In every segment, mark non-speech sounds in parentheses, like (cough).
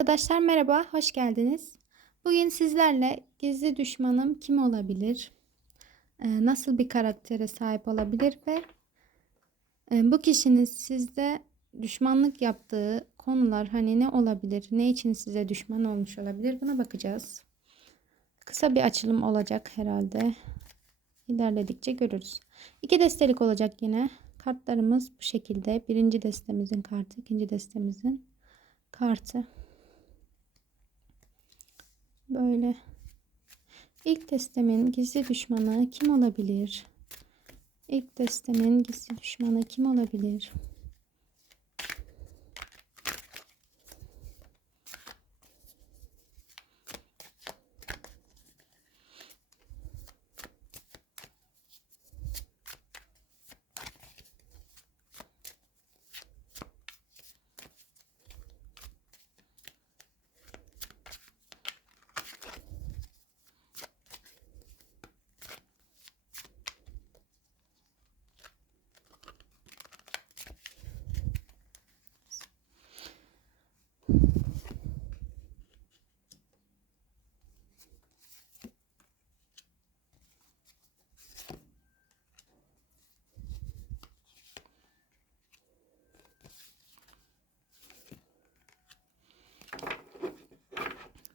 Arkadaşlar merhaba, hoş geldiniz. Bugün sizlerle gizli düşmanım kim olabilir? Ee, nasıl bir karaktere sahip olabilir ve e, bu kişinin sizde düşmanlık yaptığı konular hani ne olabilir? Ne için size düşman olmuş olabilir? Buna bakacağız. Kısa bir açılım olacak herhalde. İlerledikçe görürüz. İki destelik olacak yine. Kartlarımız bu şekilde. Birinci destemizin kartı, ikinci destemizin kartı. Böyle. İlk destemin gizli düşmanı kim olabilir? İlk destemin gizli düşmanı kim olabilir?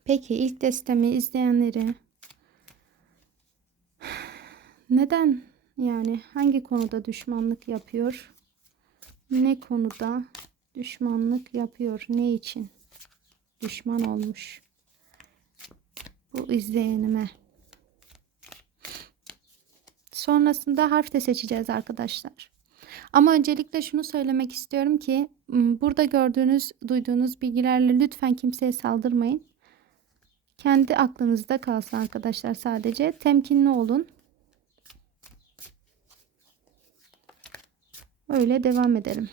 Peki ilk destemi izleyenleri neden yani hangi konuda düşmanlık yapıyor? Ne konuda düşmanlık yapıyor? Ne için düşman olmuş? Bu izleyenime. Sonrasında harf de seçeceğiz arkadaşlar. Ama öncelikle şunu söylemek istiyorum ki burada gördüğünüz, duyduğunuz bilgilerle lütfen kimseye saldırmayın. Kendi aklınızda kalsın arkadaşlar sadece. Temkinli olun. Öyle devam edelim.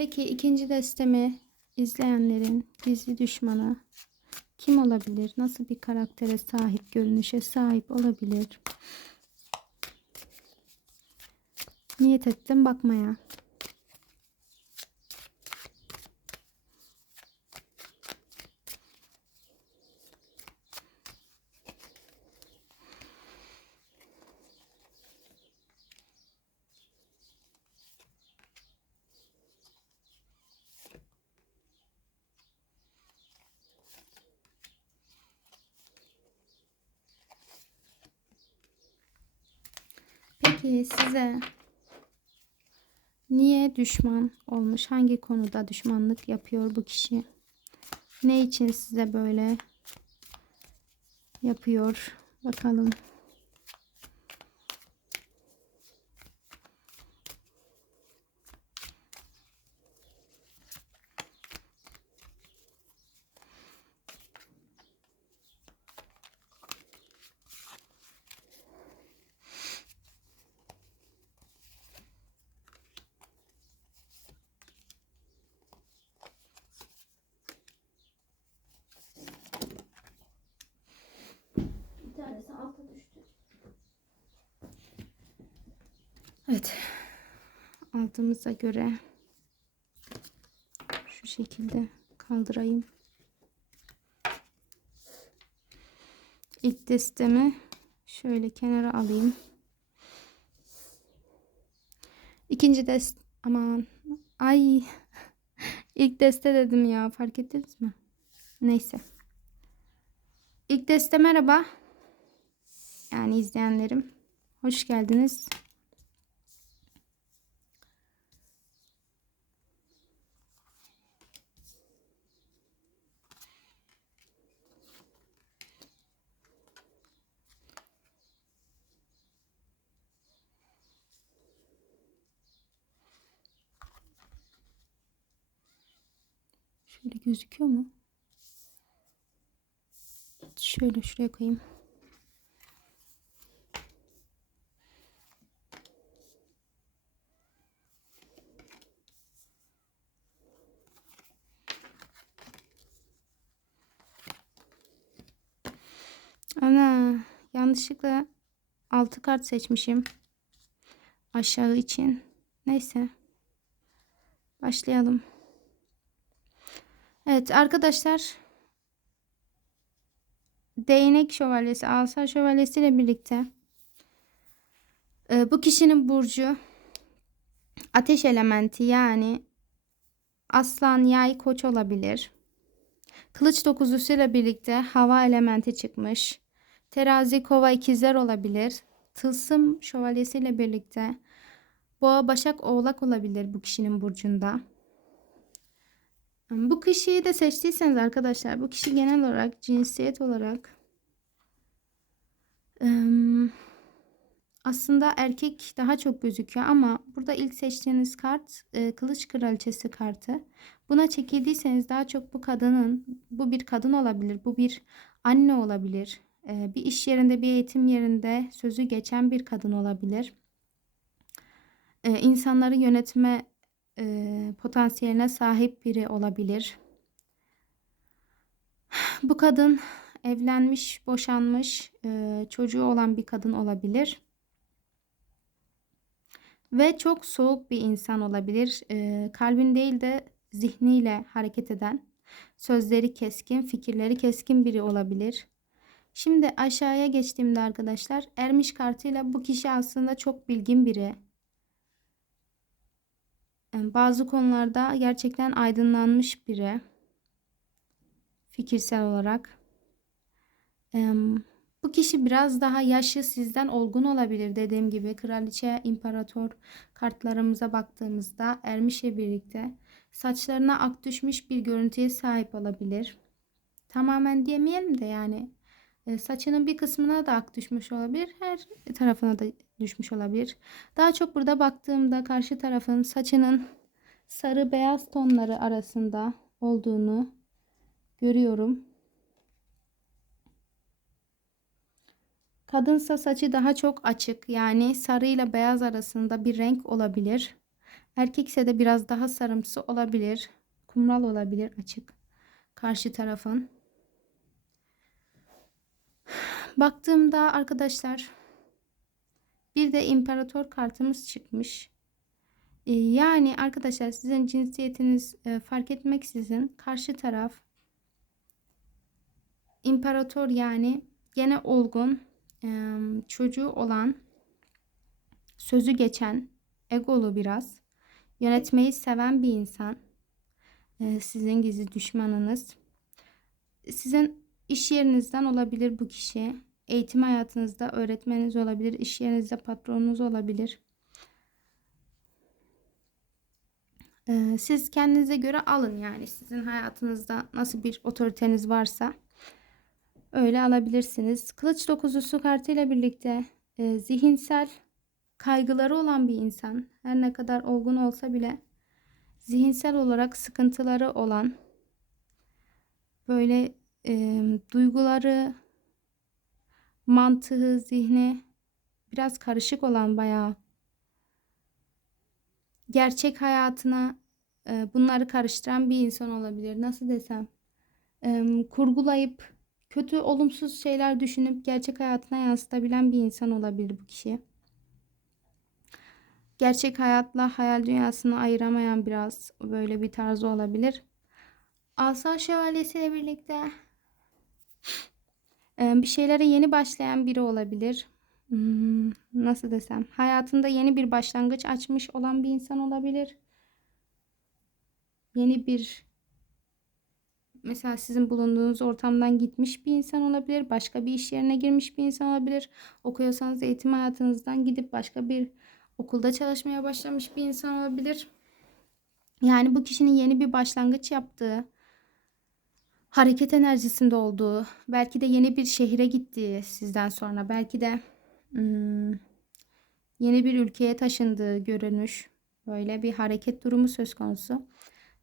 Peki ikinci destemi izleyenlerin gizli düşmanı kim olabilir? Nasıl bir karaktere sahip, görünüşe sahip olabilir? Niyet ettim bakmaya. Peki size niye düşman olmuş? Hangi konuda düşmanlık yapıyor bu kişi? Ne için size böyle yapıyor? Bakalım. Aldığımıza göre şu şekilde kaldırayım. İlk destemi şöyle kenara alayım. İkinci dest aman ay ilk deste dedim ya fark ettiniz mi? Neyse. İlk deste merhaba. Yani izleyenlerim hoş geldiniz. Şöyle gözüküyor mu? Şöyle şuraya koyayım. Ana yanlışlıkla 6 kart seçmişim. Aşağı için. Neyse. Başlayalım. Evet arkadaşlar. Değnek şövalyesi, asa şövalyesi ile birlikte e, bu kişinin burcu ateş elementi yani aslan, yay, koç olabilir. Kılıç dokuzusuyla birlikte hava elementi çıkmış. Terazi, kova, ikizler olabilir. Tılsım şövalyesiyle birlikte boğa, başak, oğlak olabilir bu kişinin burcunda. Bu kişiyi de seçtiyseniz arkadaşlar bu kişi genel olarak cinsiyet olarak aslında erkek daha çok gözüküyor ama burada ilk seçtiğiniz kart kılıç kraliçesi kartı. Buna çekildiyseniz daha çok bu kadının bu bir kadın olabilir bu bir anne olabilir bir iş yerinde bir eğitim yerinde sözü geçen bir kadın olabilir. İnsanları yönetme e, potansiyeline sahip biri olabilir. Bu kadın evlenmiş, boşanmış, e, çocuğu olan bir kadın olabilir. Ve çok soğuk bir insan olabilir. E, kalbin değil de zihniyle hareket eden, sözleri keskin, fikirleri keskin biri olabilir. Şimdi aşağıya geçtiğimde arkadaşlar ermiş kartıyla bu kişi aslında çok bilgin biri. Bazı konularda gerçekten aydınlanmış biri. Fikirsel olarak. Bu kişi biraz daha yaşı sizden olgun olabilir dediğim gibi. Kraliçe, imparator kartlarımıza baktığımızda ermişle birlikte saçlarına ak düşmüş bir görüntüye sahip olabilir. Tamamen diyemeyelim de yani saçının bir kısmına da ak düşmüş olabilir. Her tarafına da düşmüş olabilir. Daha çok burada baktığımda karşı tarafın saçının sarı beyaz tonları arasında olduğunu görüyorum. Kadınsa saçı daha çok açık yani sarı ile beyaz arasında bir renk olabilir. Erkekse de biraz daha sarımsı olabilir. Kumral olabilir açık. Karşı tarafın. Baktığımda arkadaşlar bir de imparator kartımız çıkmış. Ee, yani arkadaşlar sizin cinsiyetiniz e, fark etmeksizin karşı taraf imparator yani gene olgun e, çocuğu olan sözü geçen egolu biraz yönetmeyi seven bir insan e, sizin gizli düşmanınız sizin iş yerinizden olabilir bu kişi. Eğitim hayatınızda öğretmeniniz olabilir iş yerinizde patronunuz olabilir. Ee, siz kendinize göre alın yani. Sizin hayatınızda nasıl bir otoriteniz varsa öyle alabilirsiniz. Kılıç dokuzusu kartıyla birlikte e, zihinsel kaygıları olan bir insan her ne kadar olgun olsa bile zihinsel olarak sıkıntıları olan böyle e, duyguları mantığı zihni biraz karışık olan bayağı gerçek hayatına e, bunları karıştıran bir insan olabilir. Nasıl desem? E, kurgulayıp kötü olumsuz şeyler düşünüp gerçek hayatına yansıtabilen bir insan olabilir bu kişi. Gerçek hayatla hayal dünyasını ayıramayan biraz böyle bir tarzı olabilir. Asa Şövalyesi ile birlikte bir şeylere yeni başlayan biri olabilir. Hmm, nasıl desem hayatında yeni bir başlangıç açmış olan bir insan olabilir. Yeni bir mesela sizin bulunduğunuz ortamdan gitmiş bir insan olabilir. Başka bir iş yerine girmiş bir insan olabilir. Okuyorsanız eğitim hayatınızdan gidip başka bir okulda çalışmaya başlamış bir insan olabilir. Yani bu kişinin yeni bir başlangıç yaptığı, hareket enerjisinde olduğu, belki de yeni bir şehire gittiği sizden sonra, belki de hmm, yeni bir ülkeye taşındığı görünüş. Böyle bir hareket durumu söz konusu.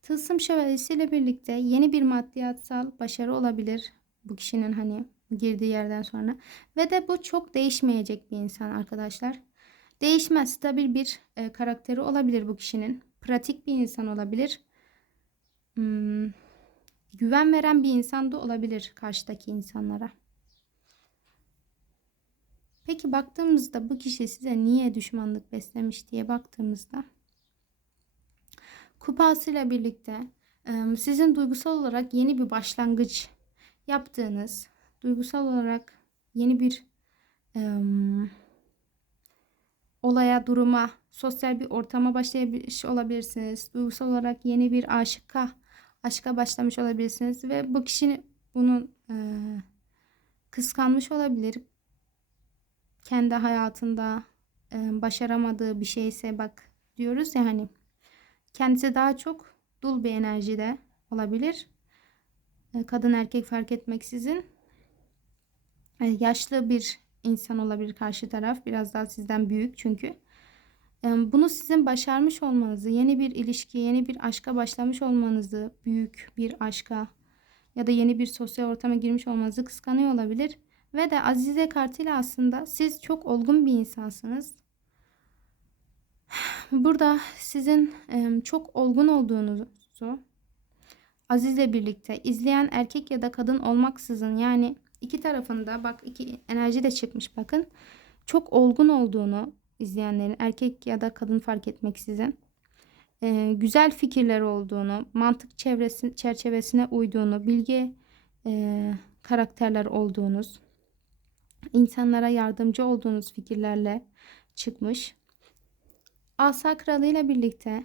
Tılsım şövalyesiyle birlikte yeni bir maddiyatsal başarı olabilir. Bu kişinin hani girdiği yerden sonra. Ve de bu çok değişmeyecek bir insan arkadaşlar. Değişmez, stabil bir e, karakteri olabilir bu kişinin. Pratik bir insan olabilir. Hmm, güven veren bir insan da olabilir karşıdaki insanlara. Peki baktığımızda bu kişi size niye düşmanlık beslemiş diye baktığımızda kupasıyla birlikte sizin duygusal olarak yeni bir başlangıç yaptığınız, duygusal olarak yeni bir e, olaya, duruma, sosyal bir ortama başlayabilmiş olabilirsiniz. Duygusal olarak yeni bir aşıka, aşka başlamış olabilirsiniz ve bu kişi bunun e, kıskanmış olabilir. Kendi hayatında e, başaramadığı bir şeyse bak diyoruz ya hani kendisi daha çok dul bir enerjide olabilir. E, kadın erkek fark etmeksizin e, yaşlı bir insan olabilir karşı taraf. Biraz daha sizden büyük çünkü. Bunu sizin başarmış olmanızı, yeni bir ilişki, yeni bir aşka başlamış olmanızı, büyük bir aşka ya da yeni bir sosyal ortama girmiş olmanızı kıskanıyor olabilir. Ve de Azize kartıyla aslında siz çok olgun bir insansınız. (sighs) Burada sizin çok olgun olduğunuzu Aziz'le birlikte izleyen erkek ya da kadın olmaksızın yani iki tarafında bak iki enerji de çıkmış bakın. Çok olgun olduğunu izleyenlerin erkek ya da kadın fark etmeksizin e, güzel fikirler olduğunu, mantık çevresi, çerçevesine uyduğunu, bilgi e, karakterler olduğunuz, insanlara yardımcı olduğunuz fikirlerle çıkmış. Asa Kralı ile birlikte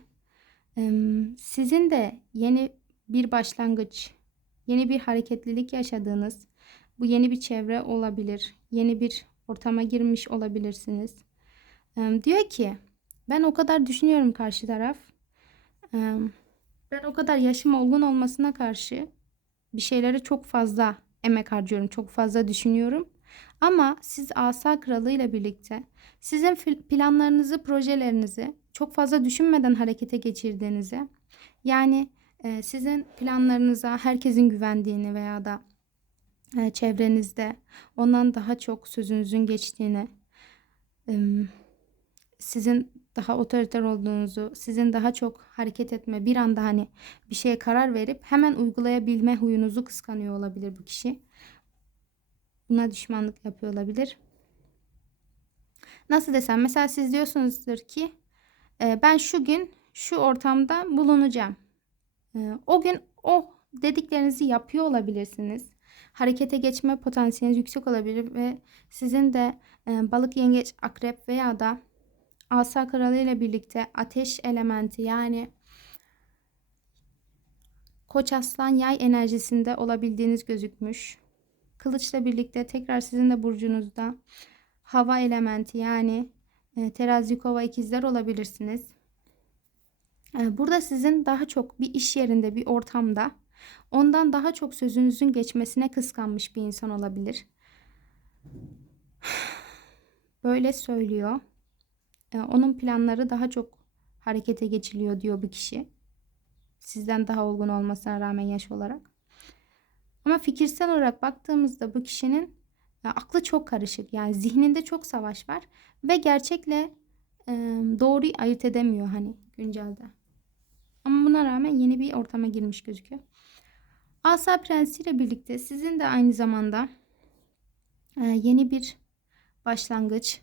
e, sizin de yeni bir başlangıç, yeni bir hareketlilik yaşadığınız, bu yeni bir çevre olabilir, yeni bir ortama girmiş olabilirsiniz. Diyor ki, ben o kadar düşünüyorum karşı taraf. Ben o kadar yaşım olgun olmasına karşı bir şeylere çok fazla emek harcıyorum, çok fazla düşünüyorum. Ama siz Asa Kralı ile birlikte sizin planlarınızı, projelerinizi çok fazla düşünmeden harekete geçirdiğinizi, yani e, sizin planlarınıza herkesin güvendiğini veya da e, çevrenizde ondan daha çok sözünüzün geçtiğini, sizin daha otoriter olduğunuzu, sizin daha çok hareket etme, bir anda hani bir şeye karar verip hemen uygulayabilme huyunuzu kıskanıyor olabilir bu kişi. Buna düşmanlık yapıyor olabilir. Nasıl desem mesela siz diyorsunuzdur ki ben şu gün şu ortamda bulunacağım. O gün o dediklerinizi yapıyor olabilirsiniz. Harekete geçme potansiyeliniz yüksek olabilir ve sizin de balık, yengeç, akrep veya da asa kralı ile birlikte ateş elementi yani koç aslan yay enerjisinde olabildiğiniz gözükmüş. Kılıçla birlikte tekrar sizin de burcunuzda hava elementi yani terazi kova ikizler olabilirsiniz. Burada sizin daha çok bir iş yerinde, bir ortamda ondan daha çok sözünüzün geçmesine kıskanmış bir insan olabilir. (sighs) Böyle söylüyor. Onun planları daha çok harekete geçiliyor diyor bu kişi. Sizden daha olgun olmasına rağmen yaş olarak. Ama fikirsel olarak baktığımızda bu kişinin aklı çok karışık. Yani zihninde çok savaş var ve gerçekle doğruyu ayırt edemiyor hani güncelde. Ama buna rağmen yeni bir ortama girmiş gözüküyor. Asa Prensi ile birlikte sizin de aynı zamanda e, yeni bir başlangıç,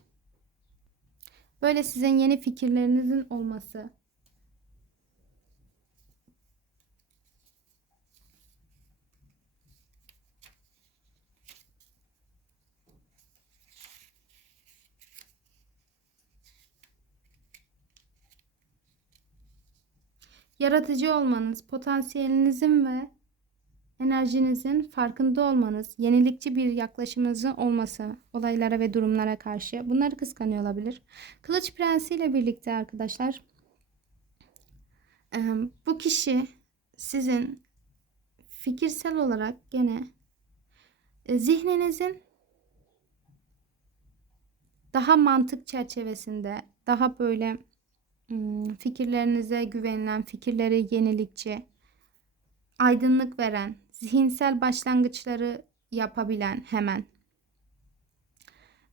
böyle sizin yeni fikirlerinizin olması, yaratıcı olmanız, potansiyelinizin ve enerjinizin farkında olmanız, yenilikçi bir yaklaşımınızın olması olaylara ve durumlara karşı bunları kıskanıyor olabilir. Kılıç Prensi ile birlikte arkadaşlar bu kişi sizin fikirsel olarak gene zihninizin daha mantık çerçevesinde, daha böyle fikirlerinize güvenilen, fikirleri yenilikçi, aydınlık veren, zihinsel başlangıçları yapabilen hemen.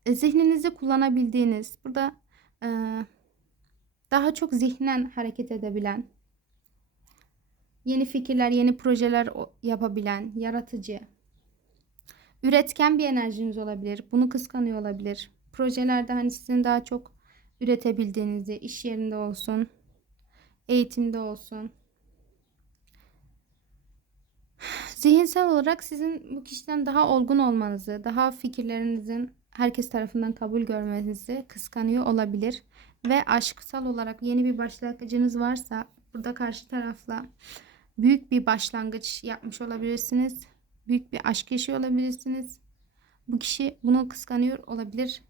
E, zihninizi kullanabildiğiniz, burada e, daha çok zihnen hareket edebilen, yeni fikirler, yeni projeler yapabilen, yaratıcı, üretken bir enerjiniz olabilir. Bunu kıskanıyor olabilir. Projelerde hani sizin daha çok üretebildiğinizi, iş yerinde olsun, eğitimde olsun. Zihinsel olarak sizin bu kişiden daha olgun olmanızı, daha fikirlerinizin herkes tarafından kabul görmenizi kıskanıyor olabilir. Ve aşksal olarak yeni bir başlangıcınız varsa burada karşı tarafla büyük bir başlangıç yapmış olabilirsiniz. Büyük bir aşk yaşıyor olabilirsiniz. Bu kişi bunu kıskanıyor olabilir.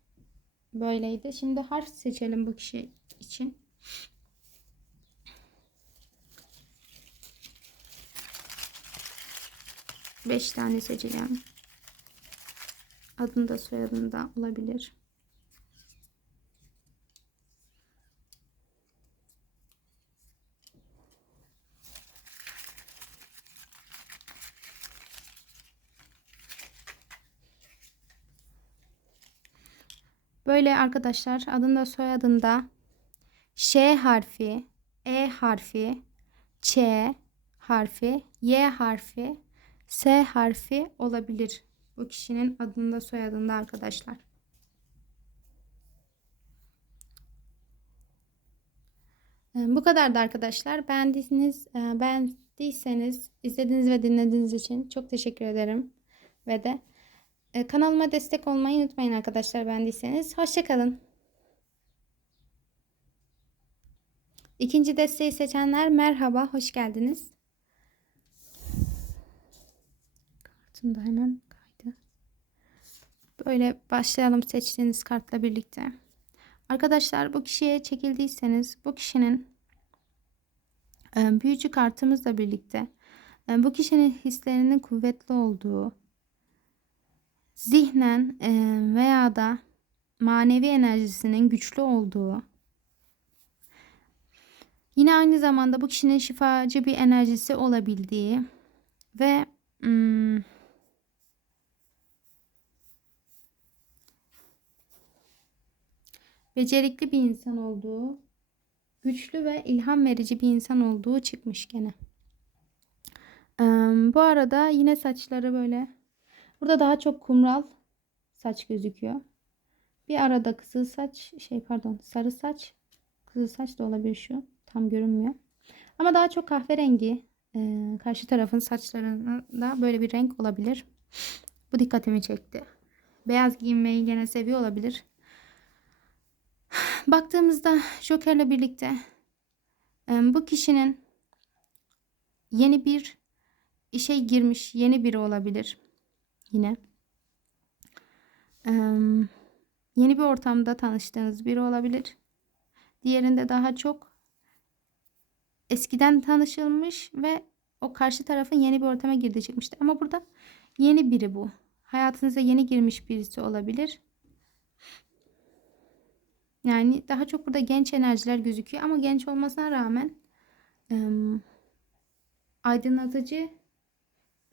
Böyleydi. Şimdi harf seçelim bu kişi için. Beş tane seçeceğim. Adında soyadında olabilir. Böyle arkadaşlar adında soyadında Ş harfi, E harfi, Ç harfi, Y harfi, S harfi olabilir. Bu kişinin adında soyadında arkadaşlar. Ee, Bu kadardı arkadaşlar. Beğendiyseniz, e, beğendiyseniz izlediğiniz ve dinlediğiniz için çok teşekkür ederim. Ve de e, kanalıma destek olmayı unutmayın arkadaşlar beğendiyseniz. Hoşçakalın. İkinci desteği seçenler merhaba, hoş geldiniz. Kartım da hemen kaydı. Böyle başlayalım seçtiğiniz kartla birlikte. Arkadaşlar bu kişiye çekildiyseniz bu kişinin e, büyücü kartımızla birlikte e, bu kişinin hislerinin kuvvetli olduğu, zihnen e, veya da manevi enerjisinin güçlü olduğu, yine aynı zamanda bu kişinin şifacı bir enerjisi olabildiği ve hmm, becerikli bir insan olduğu, güçlü ve ilham verici bir insan olduğu çıkmış gene. Ee, bu arada yine saçları böyle. Burada daha çok kumral saç gözüküyor. Bir arada kızıl saç, şey pardon, sarı saç, kızıl saç da olabilir şu. Tam görünmüyor. Ama daha çok kahverengi. Ee, karşı tarafın saçlarında böyle bir renk olabilir. Bu dikkatimi çekti. Beyaz giyinmeyi gene seviyor olabilir. Baktığımızda Joker'le birlikte bu kişinin yeni bir işe girmiş yeni biri olabilir. Yine. Yeni bir ortamda tanıştığınız biri olabilir. Diğerinde daha çok eskiden tanışılmış ve o karşı tarafın yeni bir ortama girdiği çıkmıştı. Ama burada yeni biri bu. Hayatınıza yeni girmiş birisi olabilir. Yani daha çok burada genç enerjiler gözüküyor ama genç olmasına rağmen ım, aydınlatıcı,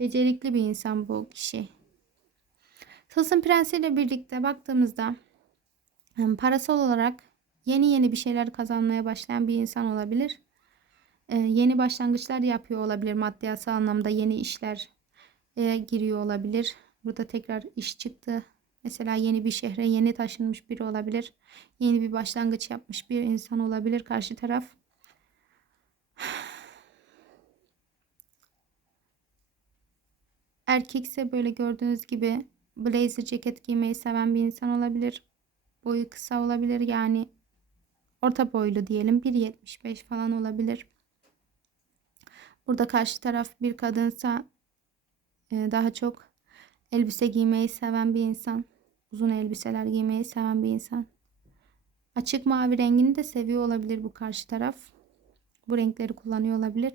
becerikli bir insan bu kişi. Tılsım Prensi ile birlikte baktığımızda ım, parasal olarak yeni yeni bir şeyler kazanmaya başlayan bir insan olabilir. Ee, yeni başlangıçlar yapıyor olabilir. Maddiyatı anlamda yeni işler e, giriyor olabilir. Burada tekrar iş çıktı. Mesela yeni bir şehre yeni taşınmış biri olabilir. Yeni bir başlangıç yapmış bir insan olabilir karşı taraf. Erkekse böyle gördüğünüz gibi blazer ceket giymeyi seven bir insan olabilir. Boyu kısa olabilir yani orta boylu diyelim 1.75 falan olabilir. Burada karşı taraf bir kadınsa e, daha çok elbise giymeyi seven bir insan. Uzun elbiseler giymeyi seven bir insan. Açık mavi rengini de seviyor olabilir bu karşı taraf. Bu renkleri kullanıyor olabilir.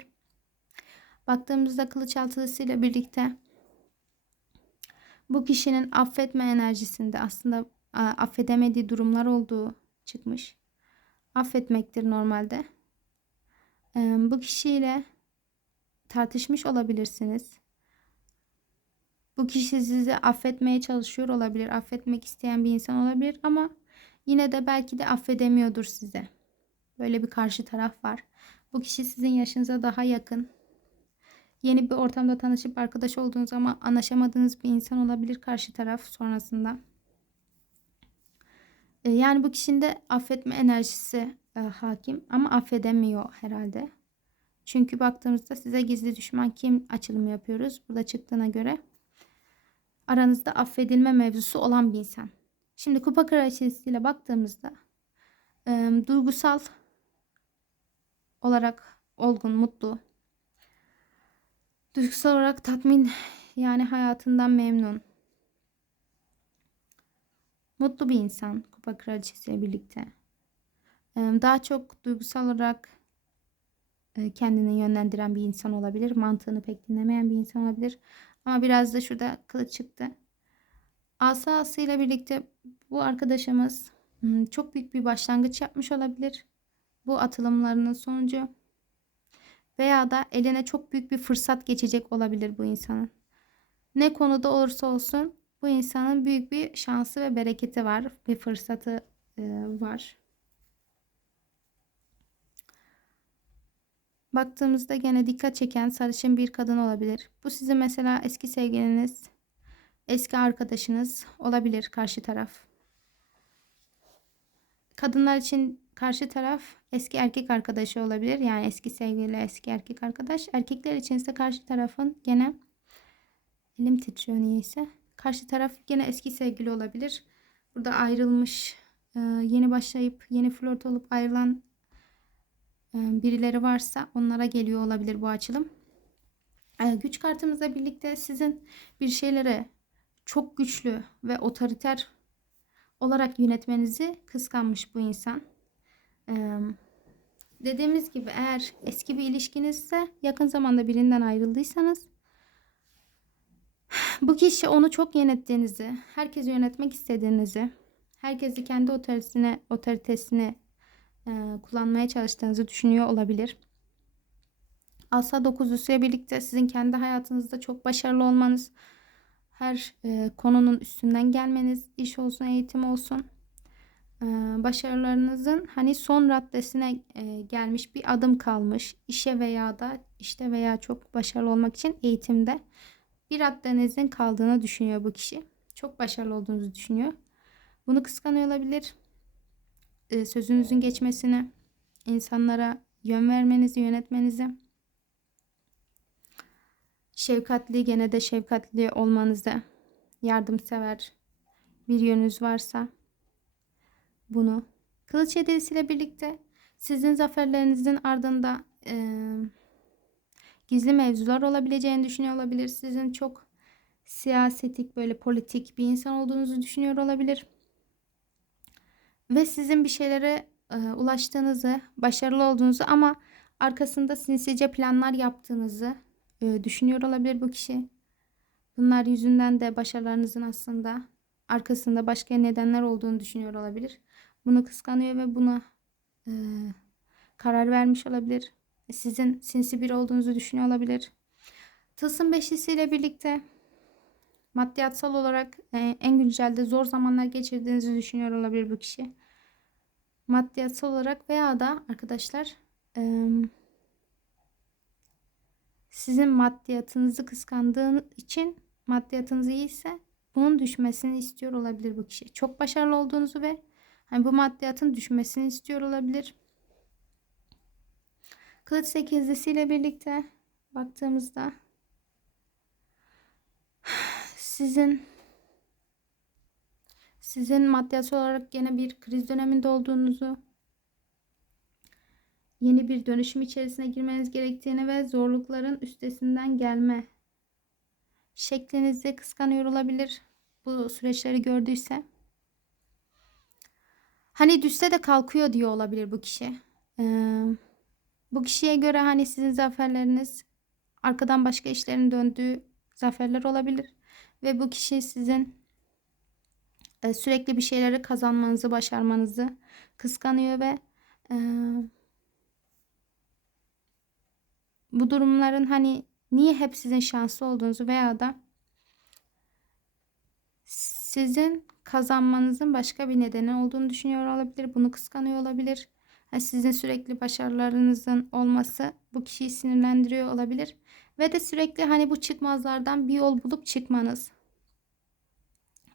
Baktığımızda kılıç altılısıyla birlikte bu kişinin affetme enerjisinde aslında affedemediği durumlar olduğu çıkmış. Affetmektir normalde. Bu kişiyle tartışmış olabilirsiniz. Bu kişi sizi affetmeye çalışıyor olabilir. Affetmek isteyen bir insan olabilir ama yine de belki de affedemiyordur size. Böyle bir karşı taraf var. Bu kişi sizin yaşınıza daha yakın. Yeni bir ortamda tanışıp arkadaş olduğunuz ama anlaşamadığınız bir insan olabilir karşı taraf sonrasında. E, Yani bu kişinin de affetme enerjisi e, hakim ama affedemiyor herhalde. Çünkü baktığımızda size gizli düşman kim açılımı yapıyoruz. Burada çıktığına göre aranızda affedilme mevzusu olan bir insan. Şimdi kupa kraliçesiyle baktığımızda e, duygusal olarak olgun, mutlu, duygusal olarak tatmin yani hayatından memnun. Mutlu bir insan kupa kraliçesiyle birlikte. Ee, Daha çok duygusal olarak e, kendini yönlendiren bir insan olabilir. Mantığını pek dinlemeyen bir insan olabilir. Ama biraz da şurada kılıç çıktı. Asa ile birlikte bu arkadaşımız hmm, çok büyük bir başlangıç yapmış olabilir. Bu atılımlarının sonucu. Veya da eline çok büyük bir fırsat geçecek olabilir bu insanın. Ne konuda olursa olsun bu insanın büyük bir şansı ve bereketi var. Bir fırsatı var. Baktığımızda gene dikkat çeken sarışın bir kadın olabilir. Bu sizin mesela eski sevgiliniz, eski arkadaşınız olabilir karşı taraf. Kadınlar için karşı taraf eski erkek arkadaşı olabilir. Yani eski sevgili, eski erkek arkadaş. Erkekler için ise karşı tarafın gene elim titriyor niyeyse. Karşı taraf gene eski sevgili olabilir. Burada ayrılmış, yeni başlayıp yeni flört olup ayrılan birileri varsa onlara geliyor olabilir bu açılım. Güç kartımızla birlikte sizin bir şeylere çok güçlü ve otoriter olarak yönetmenizi kıskanmış bu insan. Dediğimiz gibi eğer eski bir ilişkinizse yakın zamanda birinden ayrıldıysanız bu kişi onu çok yönettiğinizi, herkesi yönetmek istediğinizi, herkesi kendi otoritesine, otoritesini e, kullanmaya çalıştığınızı düşünüyor olabilir. Asa dokuzlusuyla birlikte sizin kendi hayatınızda çok başarılı olmanız, her e, konunun üstünden gelmeniz, iş olsun, eğitim olsun, e, başarılarınızın hani son raddesine e, gelmiş bir adım kalmış. işe veya da işte veya çok başarılı olmak için eğitimde bir raddenizin kaldığını düşünüyor bu kişi. Çok başarılı olduğunuzu düşünüyor. Bunu kıskanıyor olabilir. E, sözünüzün geçmesini, insanlara yön vermenizi, yönetmenizi şefkatli gene de şefkatli olmanızı yardımsever bir yönünüz varsa bunu kılıç hediyesiyle birlikte sizin zaferlerinizin ardında e, gizli mevzular olabileceğini düşünüyor olabilir. Sizin çok siyasetik böyle politik bir insan olduğunuzu düşünüyor olabilir. Ve sizin bir şeylere e, ulaştığınızı, başarılı olduğunuzu ama arkasında sinsice planlar yaptığınızı e, düşünüyor olabilir bu kişi. Bunlar yüzünden de başarılarınızın aslında arkasında başka nedenler olduğunu düşünüyor olabilir. Bunu kıskanıyor ve buna e, karar vermiş olabilir. Sizin sinsi biri olduğunuzu düşünüyor olabilir. Tılsım beşlisiyle birlikte maddiyatsal olarak e, en güncelde zor zamanlar geçirdiğinizi düşünüyor olabilir bu kişi. Maddiyatsal olarak veya da arkadaşlar e, sizin maddiyatınızı kıskandığı için maddiyatınız iyiyse bunun düşmesini istiyor olabilir bu kişi. Çok başarılı olduğunuzu ve hani bu maddiyatın düşmesini istiyor olabilir. Kılıç sekizlisiyle birlikte baktığımızda sizin sizin maddiyat olarak yine bir kriz döneminde olduğunuzu yeni bir dönüşüm içerisine girmeniz gerektiğini ve zorlukların üstesinden gelme şeklinizi kıskanıyor olabilir. Bu süreçleri gördüyse. Hani düşse de kalkıyor diyor olabilir bu kişi. Ee, bu kişiye göre hani sizin zaferleriniz arkadan başka işlerin döndüğü zaferler olabilir. Ve bu kişi sizin e, sürekli bir şeyleri kazanmanızı, başarmanızı kıskanıyor ve e, bu durumların hani niye hep sizin şanslı olduğunuzu veya da sizin kazanmanızın başka bir nedeni olduğunu düşünüyor olabilir. Bunu kıskanıyor olabilir. Ha, Sizin sürekli başarılarınızın olması bu kişiyi sinirlendiriyor olabilir. Ve de sürekli hani bu çıkmazlardan bir yol bulup çıkmanız.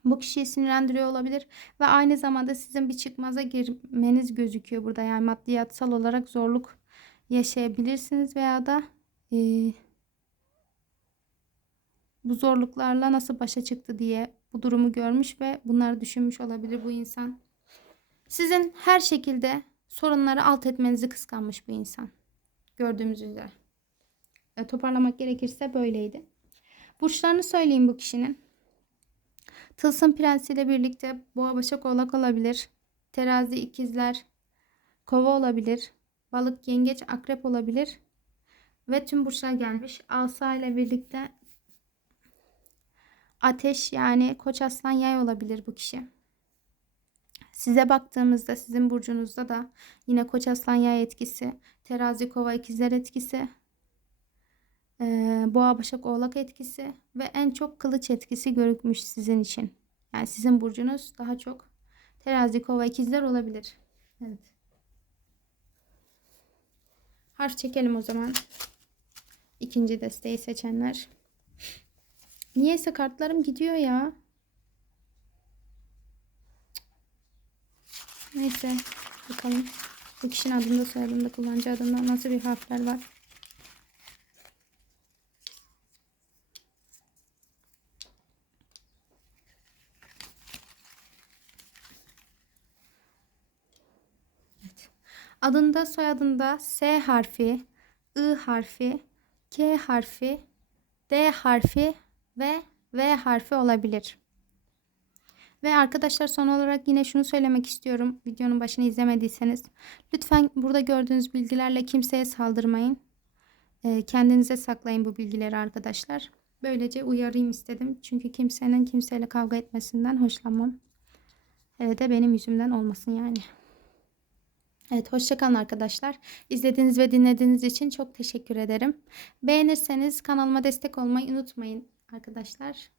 Bu kişiyi sinirlendiriyor olabilir. Ve aynı zamanda sizin bir çıkmaza girmeniz gözüküyor burada. Yani maddiyatsal olarak zorluk yaşayabilirsiniz veya da eee, bu zorluklarla nasıl başa çıktı diye bu durumu görmüş ve bunları düşünmüş olabilir bu insan. Sizin her şekilde sorunları alt etmenizi kıskanmış bu insan. Gördüğümüz üzere. E, toparlamak gerekirse böyleydi. Burçlarını söyleyeyim bu kişinin. Tılsım Prensi ile birlikte Boğa Başak Oğlak olabilir. Terazi ikizler Kova olabilir. Balık Yengeç Akrep olabilir. Ve tüm burçlar gelmiş. Asa ile birlikte Ateş yani Koç Aslan Yay olabilir bu kişi. Size baktığımızda sizin burcunuzda da yine Koç Aslan Yay etkisi, Terazi Kova ikizler etkisi, eee, Boğa Başak Oğlak etkisi ve en çok Kılıç etkisi görükmüş sizin için. Yani sizin burcunuz daha çok Terazi Kova ikizler olabilir. Evet. Harf çekelim o zaman. İkinci desteği seçenler. Niyeyse kartlarım gidiyor ya. Neyse bakalım. Bu kişinin adında soyadında kullanıcı adında nasıl bir harfler var. Adında soyadında S harfi, I harfi, K harfi, D harfi ve V harfi olabilir. Ve arkadaşlar son olarak yine şunu söylemek istiyorum. Videonun başını izlemediyseniz. Lütfen burada gördüğünüz bilgilerle kimseye saldırmayın. Ee, kendinize saklayın bu bilgileri arkadaşlar. Böylece uyarayım istedim. Çünkü kimsenin kimseyle kavga etmesinden hoşlanmam. Hele de benim yüzümden olmasın yani. Evet hoşçakalın arkadaşlar. İzlediğiniz ve dinlediğiniz için çok teşekkür ederim. Beğenirseniz kanalıma destek olmayı unutmayın arkadaşlar.